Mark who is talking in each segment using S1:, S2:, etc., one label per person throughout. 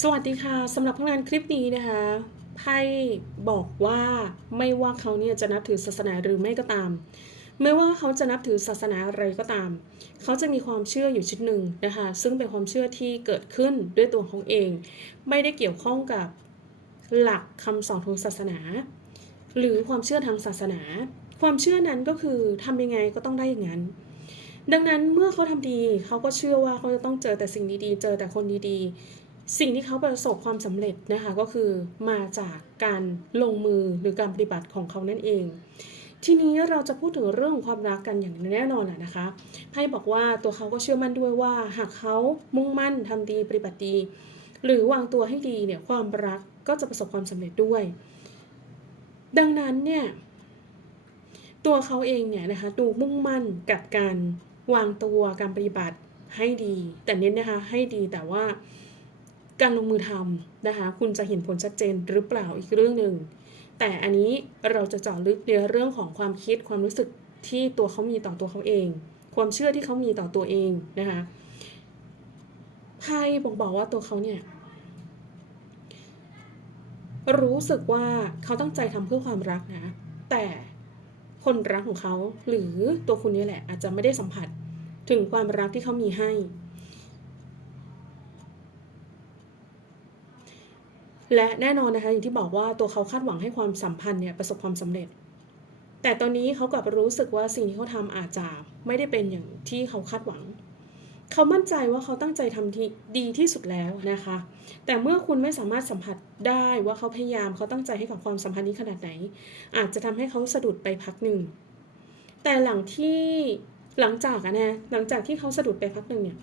S1: สวัสดีค่ะสำหรับผลงานคลิปนี้นะคะไพ่บอกว่าไม่ว่าเขาเนี่ยจะนับถือศาสนาหรือไม่ก็ตาม ไม่ว่าเขาจะนับถือศาสนาอะไรก็ตาม เขาจะมีความเชื่ออยู่ชิ้นหนึ่งนะคะซึ่งเป็นความเชื่อที่เกิดขึ้นด้วยตัวของเอง ไม่ได้เกี่ยวข้องกับหลักคำสอนของศาสนา หรือความเชื่อทางศาสนา ความเชื่อนั้นก็คือทำยังไงก็ต้องได้อย่างนั้นดังนั้นเมื่อเขาทำดีเขาก็เชื่อว่าเขาจะต้องเจอแต่สิ่งดีๆ เจอแต่คนดีๆ สิ่งที่เขาประสบความสำเร็จนะคะก็คือมาจากการลงมือหรือการปฏิบัติของเขานั่นเอง ทีนี้เราจะพูดถึงเรื่องของความรักกันอย่างแน่นอนแหละนะคะไพ่บอกว่าตัวเขาก็เชื่อมั่นด้วยว่า หากเขามุ่งมั่นทำดีปฏิบัติดีหรือวางตัวให้ดีเนี่ยความรักก็จะประสบความสำเร็จด้วย ดังนั้นเนี่ยตัวเขาเองเนี่ยนะคะดูมุ่งมั่นกับการวางตัวการปฏิบัติให้ดี แต่เน้นนะคะให้ดีแต่ว่า การลงมือทำนะคะ คุณจะเห็นผลชัดเจนหรือเปล่าอีกเรื่องหนึ่ง แต่อันนี้เราจะเจาะลึกในเรื่องของความคิดความรู้สึกที่ตัวเขามีต่อตัวเขาเอง ความเชื่อที่เขามีต่อตัวเองนะคะไพ่บอกบอกว่าตัวเขาเนี่ยรู้สึกว่าเขาตั้งใจทำเพื่อความรักนะ แต่คนรักของเขาหรือตัวคุณนี่แหละ อาจจะไม่ได้สัมผัสถึงความรักที่เขามีให้ และแน่นอนนะคะอย่างที่บอกว่าตัวเขาคาดหวังให้ความสัมพันธ์เนี่ยประสบความสำเร็จ แต่ตอนนี้เขากลับรู้สึกว่าสิ่งที่เขาทำอาจจะไม่ได้เป็นอย่างที่เขาคาดหวัง เขามั่นใจว่าเขาตั้งใจทำที่ดีที่สุดแล้วนะคะ แต่เมื่อคุณไม่สามารถสัมผัสได้ว่าเขาพยายามเขาตั้งใจให้กับความสัมพันธ์นี้ขนาดไหน อาจจะทำให้เขาสะดุดไปพักหนึ่ง แต่หลังที่หลังจากอะนะหลังจากที่เขาสะดุดไปพักหนึ่งเนี่ย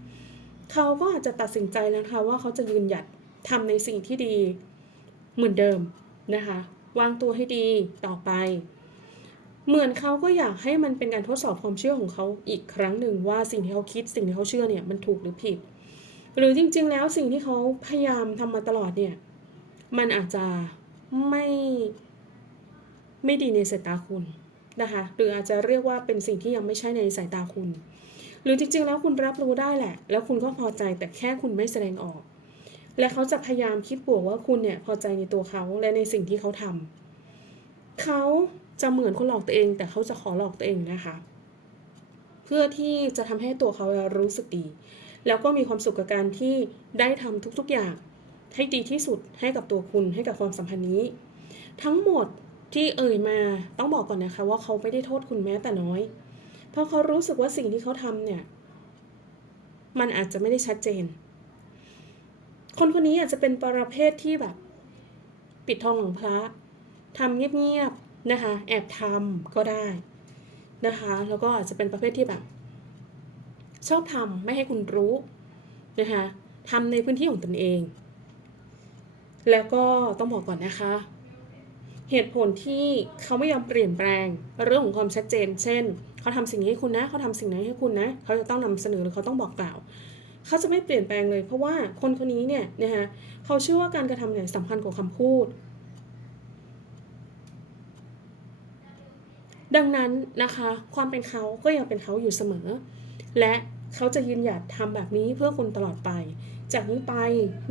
S1: เขาก็อาจจะตัดสินใจแล้วค่ะว่าเขาจะยืนหยัดทำในสิ่งที่ดี เหมือนเดิมนะคะ วางตัวให้ดีต่อไป เหมือนเขาก็อยากให้มันเป็นการทดสอบความเชื่อของเขาอีกครั้งหนึ่งว่าสิ่งที่เขาคิดสิ่งที่เขาเชื่อเนี่ยมันถูกหรือผิด หรือจริงๆแล้วสิ่งที่เขาพยายามทำมาตลอดเนี่ยมันอาจจะไม่ไม่ดีในสายตาคุณนะคะหรืออาจจะเรียกว่าเป็นสิ่งที่ยังไม่ใช่ในสายตาคุณ หรือจริงๆแล้วคุณรับรู้ได้แหละ แล้วคุณก็พอใจแต่แค่คุณไม่แสดงออก และเขาจะพยายามคิดบวกว่าคุณเนี่ยพอใจในตัวเขาและในสิ่งที่เขาทำเขาจะเหมือนคนหลอกตัวเอง แต่เขาจะขอหลอกตัวเองนะคะ เพื่อที่จะทำให้ตัวเขารู้สึกดี แล้วก็มีความสุขกับการที่ได้ทำทุกๆอย่างให้ดีที่สุดให้กับตัวคุณให้กับความสัมพันธ์นี้ ทั้งหมดที่เอ่ยมาต้องบอกก่อนนะคะ ว่าเขาไม่ได้โทษคุณแม้แต่น้อย เพราะเขารู้สึกว่าสิ่งที่เขาทำเนี่ย มันอาจจะไม่ได้ชัดเจน คนคนนี้อาจจะเป็นประเภทที่แบบ ปิดทองหลังพระทำเงียบๆนะคะ แอบทำก็ได้นะคะ แล้วก็อาจจะเป็นประเภทที่แบบ ชอบทำไม่ให้คุณรู้นะคะทำในพื้นที่ของตนเอง แล้วก็ต้องบอกก่อนนะคะ เหตุผลที่เขาไม่ยอมเปลี่ยนแปลงเรื่องของความชัดเจน เช่น เขาทำสิ่งนี้ให้คุณนะ เขาทำสิ่งนั้นให้คุณนะ เขาจะต้องนำเสนอหรือเขาต้องบอกกล่าว เขาจะไม่เปลี่ยนแปลงเลย เพราะว่าคนคนนี้เนี่ยนะคะเขาเชื่อว่าการกระทำเนี่ยสำคัญกว่าคำพูด ดังนั้นนะคะ ความเป็นเขาก็ยังเป็นเขาอยู่เสมอ และเขาจะยืนหยัดทำแบบนี้เพื่อคุณตลอดไป จากนี้ไป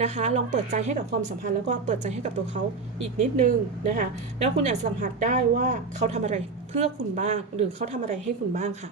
S1: นะคะ ลองเปิดใจให้กับความสัมพันธ์แล้วก็เปิดใจให้กับตัวเขาอีกนิดนึงนะคะ แล้วคุณอาจสัมผัสได้ว่าเขาทำอะไรเพื่อคุณบ้าง หรือเขาทำอะไรให้คุณบ้างค่ะ